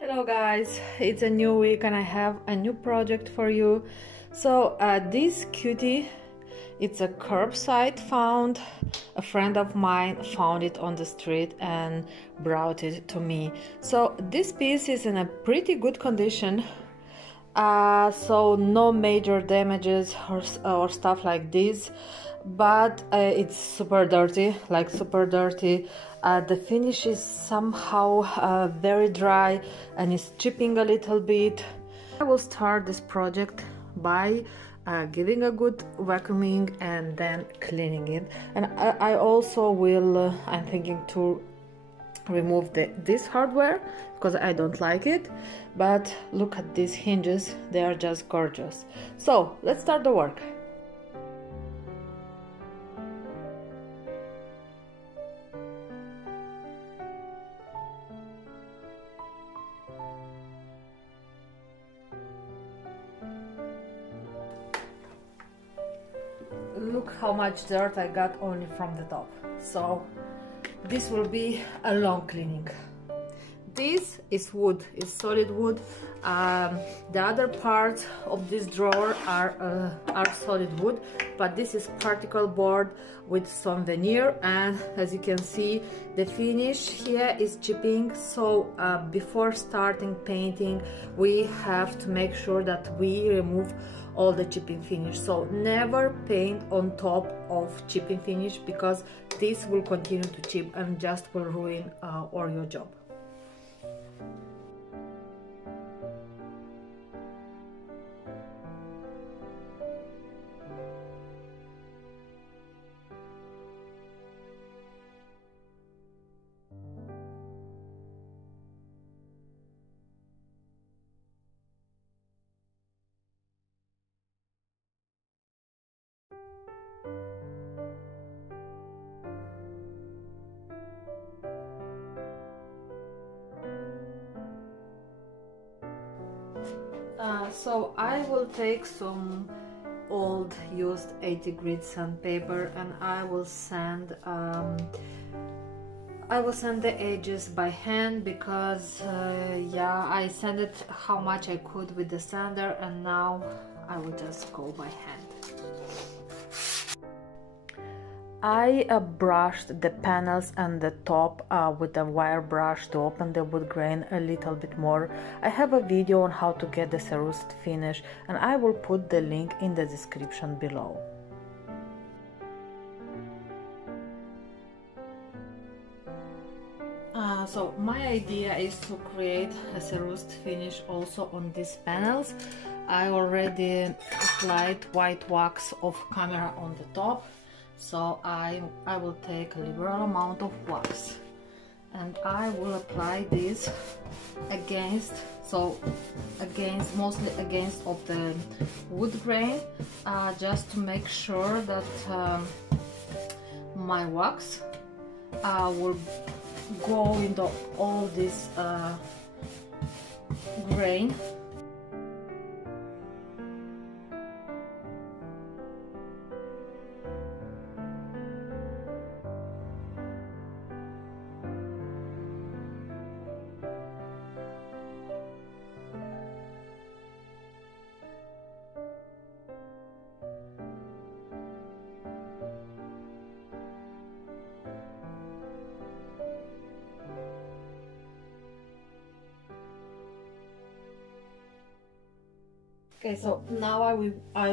Hello guys, it's a new week and I have a new project for you. So this cutie, it's a curbside found. A friend of mine found it on the street and brought it to me. So this piece is in a pretty good condition. So no major damages or stuff like this, but it's super dirty, like super dirty. The finish is somehow very dry and is chipping a little bit. I will start this project by giving a good vacuuming and then cleaning it, and I also will I'm thinking to remove this hardware because I don't like it, but look at these hinges, they are just gorgeous. So let's start the work. Look how much dirt I got only from the top, so this will be a long cleaning. This is wood, it's solid wood. The other parts of this drawer are solid wood, but this is particle board with some veneer, and as you can see, the finish here is chipping. So before starting painting, we have to make sure that we remove all the chipping finish. So never paint on top of chipping finish, because this will continue to chip and just will ruin all your job. So I will take some old used 80 grit sandpaper and I will sand the edges by hand, because yeah, I sanded how much I could with the sander, and now I will just go by hand. I brushed the panels and the top with a wire brush to open the wood grain a little bit more. I have a video on how to get the cerused finish, and I will put the link in the description below. So my idea is to create a cerused finish also on these panels. I already applied white wax off camera on the top. So I will take a liberal amount of wax and I will apply this mostly against of the wood grain, just to make sure that my wax will go into all this grain. Okay, so now I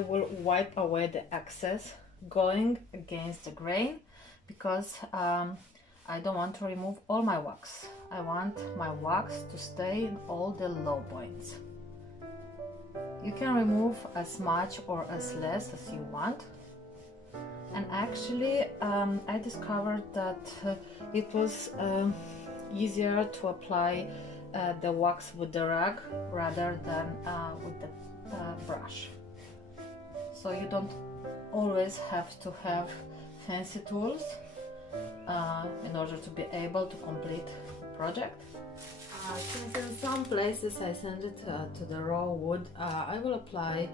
will wipe away the excess going against the grain, because I don't want to remove all my wax. I want my wax to stay in all the low points. You can remove as much or as less as you want. And actually I discovered that it was easier to apply the wax with the rag rather than with the brush. So you don't always have to have fancy tools in order to be able to complete the project. Since in some places I send it to the raw wood, I will apply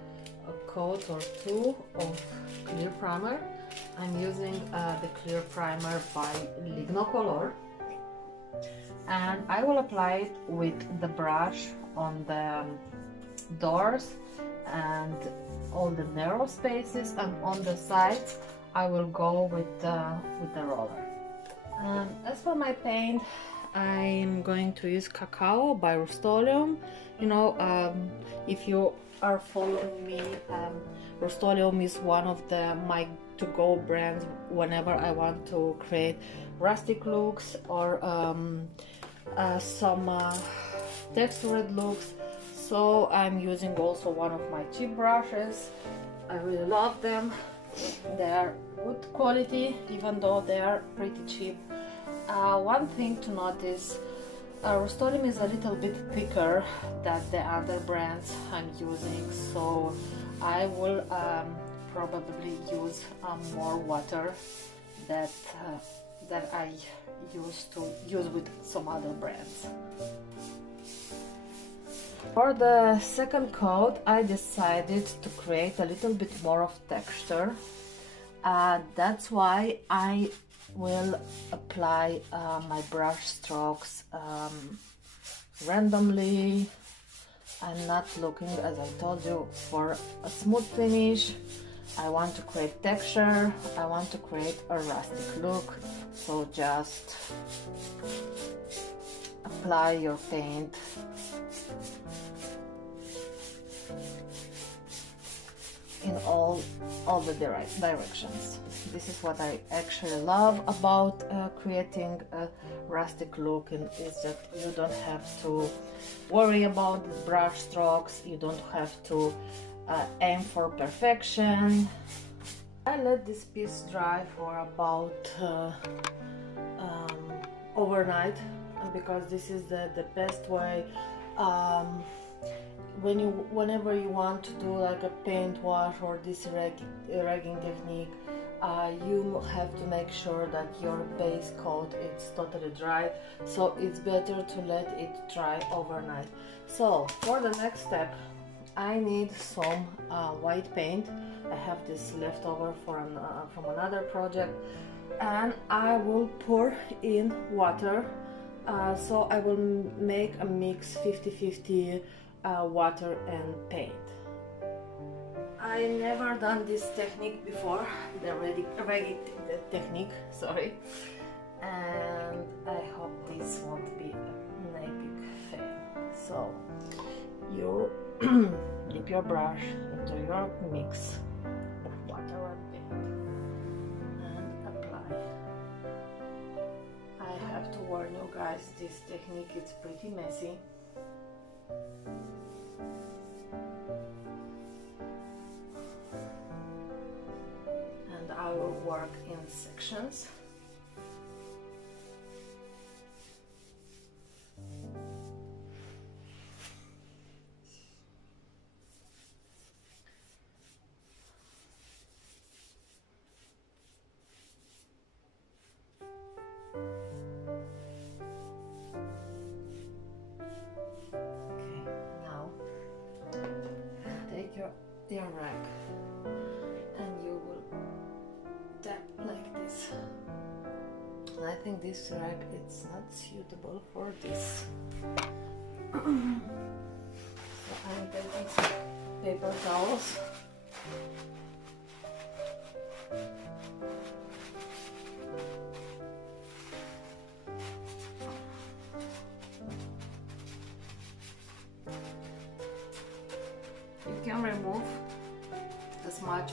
a coat or two of clear primer. I'm using the clear primer by Lignocolor. and I will apply it with the brush on the doors and all the narrow spaces, and on the sides I will go with the roller. As for my paint, I'm going to use Cacao by Rust-Oleum. You know, if you are following me, Rust-Oleum is one of my to-go brands whenever I want to create rustic looks or some textured looks. So I'm using also one of my cheap brushes. I really love them. They are good quality, even though they are pretty cheap. One thing to notice, Rust-Oleum is a little bit thicker than the other brands I'm using, so I will probably use more water that I used to use with some other brands. For the second coat, I decided to create a little bit more of texture. That's why I will apply my brush strokes randomly. I'm not looking, as I told you, for a smooth finish. I want to create texture, I want to create a rustic look, so just apply your paint in all the directions. This is what I actually love about creating a rustic look, and is that you don't have to worry about the brush strokes, you don't have to aim for perfection. I let this piece dry for about overnight, because this is the best way. Whenever you want to do like a paint wash or this ragging technique, you have to make sure that your base coat is totally dry, so it's better to let it dry overnight. So for the next step, I need some white paint. I have this leftover from another project, and I will pour in water. So I will make a mix 50-50 water and paint. I never done this technique before, the ragging technique, sorry, and I hope this won't be an epic fail. So you dip your brush into your mix of water and paint and apply. I have to warn you guys, this technique is pretty messy. And I will work in sections. Your rag, and you will tap like this. And I think this rag it's not suitable for this. So I'm taking some paper towels. You can remove as much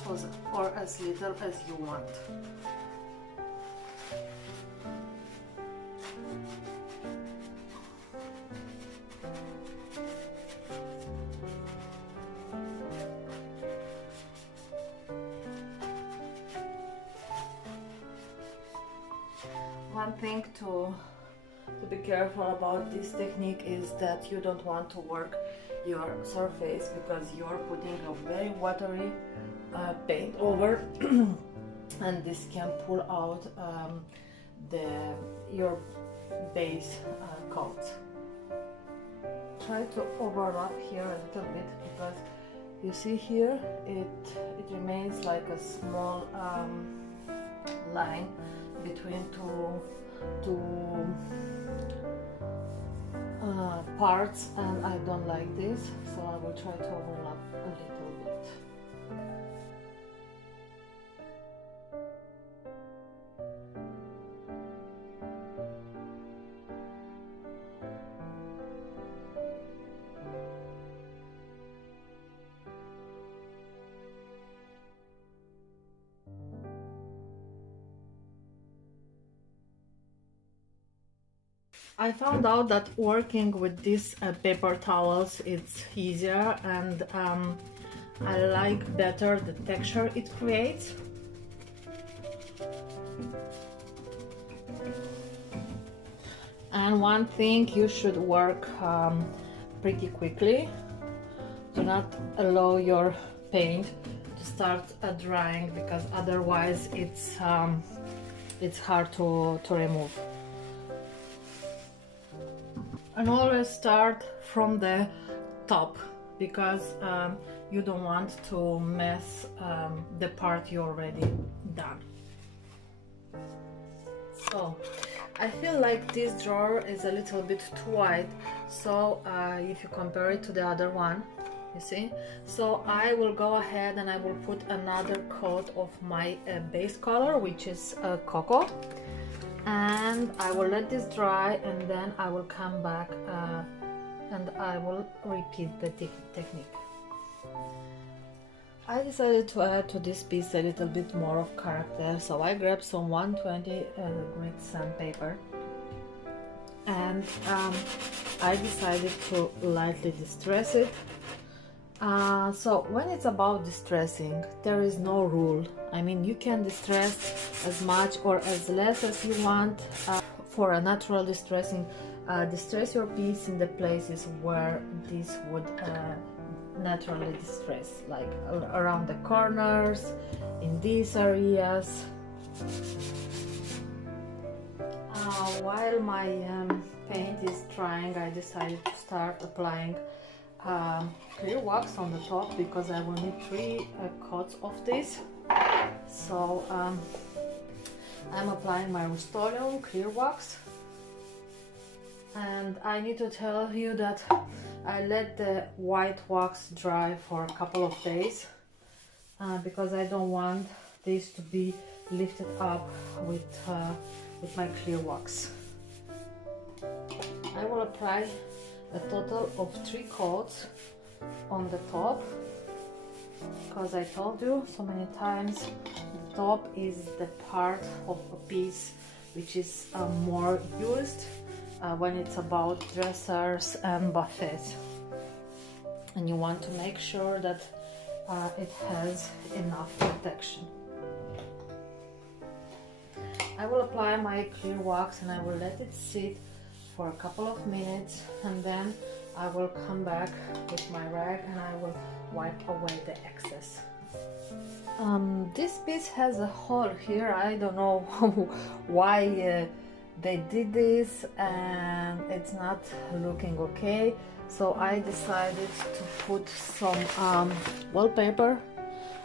or as little as you want. One thing to be careful about this technique is that you don't want to work your surface, because you're putting a very watery paint over and this can pull out your base coat. Try to overlap here a little bit, because you see here it remains like a small line between two parts, and I don't like this, so I will try to overlap a little bit. I found out that working with these paper towels it's easier, and I like better the texture it creates. And one thing, you should work pretty quickly. Do not allow your paint to start drying, because otherwise it's hard to remove. And always start from the top, because you don't want to mess the part you already done. So I feel like this drawer is a little bit too wide, so if you compare it to the other one, you see, so I will go ahead and I will put another coat of my base color, which is cocoa, and I will let this dry, and then I will come back and I will repeat the technique. I decided to add to this piece a little bit more of character, so I grabbed some 120 grit sandpaper, and I decided to lightly distress it. So when it's about distressing, there is no rule. I mean, you can distress as much or as less as you want. For a natural distressing, distress your piece in the places where this would naturally distress, like around the corners, in these areas. While my paint is drying, I decided to start applying clear wax on the top, because I will need 3 coats of this. So I'm applying my Rustic clear wax, and I need to tell you that I let the white wax dry for a couple of days, because I don't want this to be lifted up with my clear wax. I will apply a total of 3 coats on the top, because I told you so many times, the top is the part of a piece which is more used when it's about dressers and buffets, and you want to make sure that it has enough protection. I will apply my clear wax and I will let it sit for a couple of minutes, and then I will come back with my rag and I will wipe away the excess. This piece has a hole here. I don't know why they did this, and it's not looking okay, so I decided to put some wallpaper.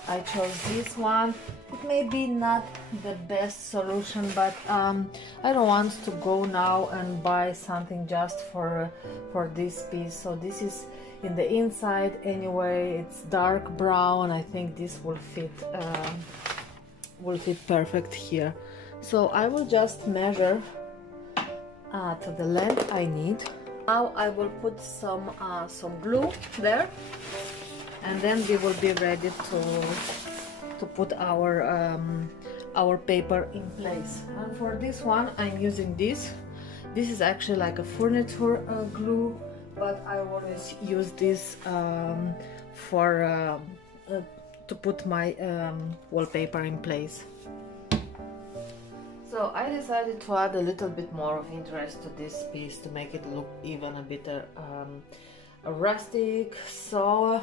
I chose this one. It may be not the best solution, but I don't want to go now and buy something just for this piece. So this is in the inside anyway. It's dark brown. I think this will fit perfect here. So I will just measure to the length I need. Now I will put some glue there, and then we will be ready to put our paper in place. And for this one I'm using this. This is actually like a furniture glue, but I always use this to put my wallpaper in place. So I decided to add a little bit more of interest to this piece to make it look even a bit rustic. So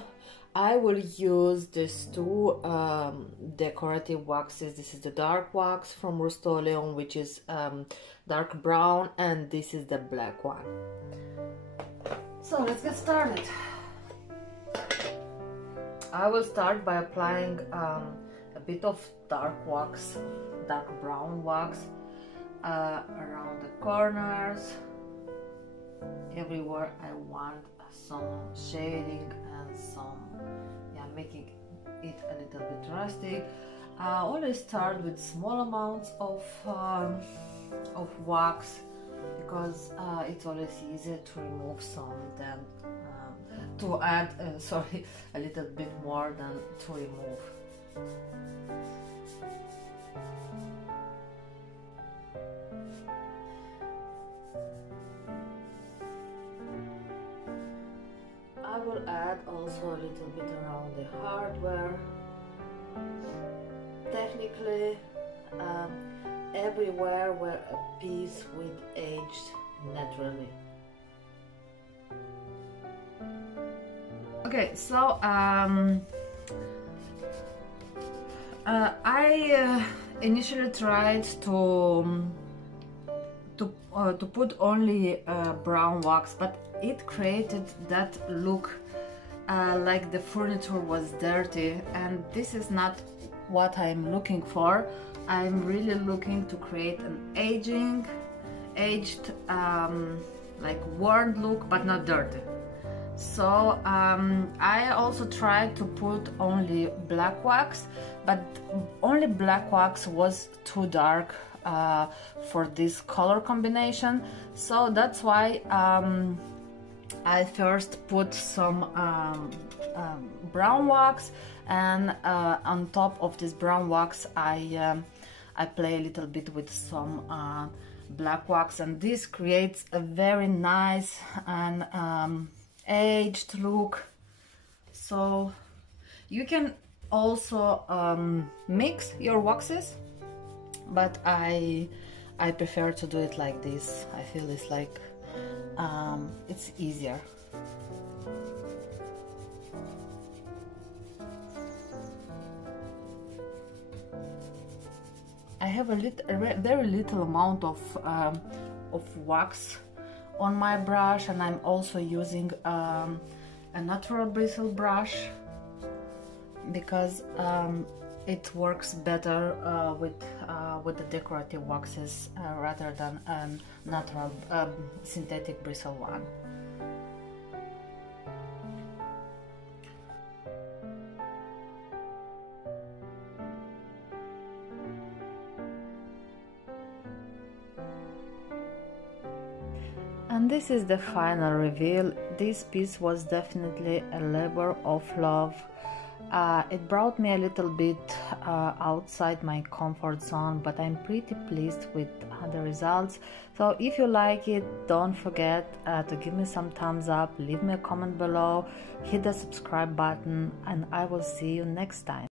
I will use these 2 decorative waxes. This is the dark wax from Rustic, which is dark brown, and this is the black one. So let's get started. I will start by applying a bit of dark wax, dark brown wax around the corners, everywhere I want some shading and some, yeah, making it a little bit rustic. I always start with small amounts of wax, because it's always easier to remove some than to add sorry, a little bit more than to remove. I will add also a little bit around the hardware. Technically, everywhere where a piece will age naturally. Okay, so I initially tried to put only brown wax, but it created that look like the furniture was dirty, and this is not what I'm looking for. I'm really looking to create an aged like worn look, but not dirty. So I also tried to put only black wax, but only black wax was too dark for this color combination. So that's why I first put some brown wax, and on top of this brown wax I play a little bit with some black wax, and this creates a very nice and aged look. So you can also mix your waxes, but I prefer to do it like this. I feel it's like it's easier. I have a very little amount of wax on my brush, and I'm also using a natural bristle brush, because it works better with the decorative waxes rather than natural synthetic bristle one. And this is the final reveal. This piece was definitely a labor of love. It brought me a little bit outside my comfort zone, but I'm pretty pleased with the results. So if you like it, don't forget to give me some thumbs up, leave me a comment below, hit the subscribe button, and I will see you next time.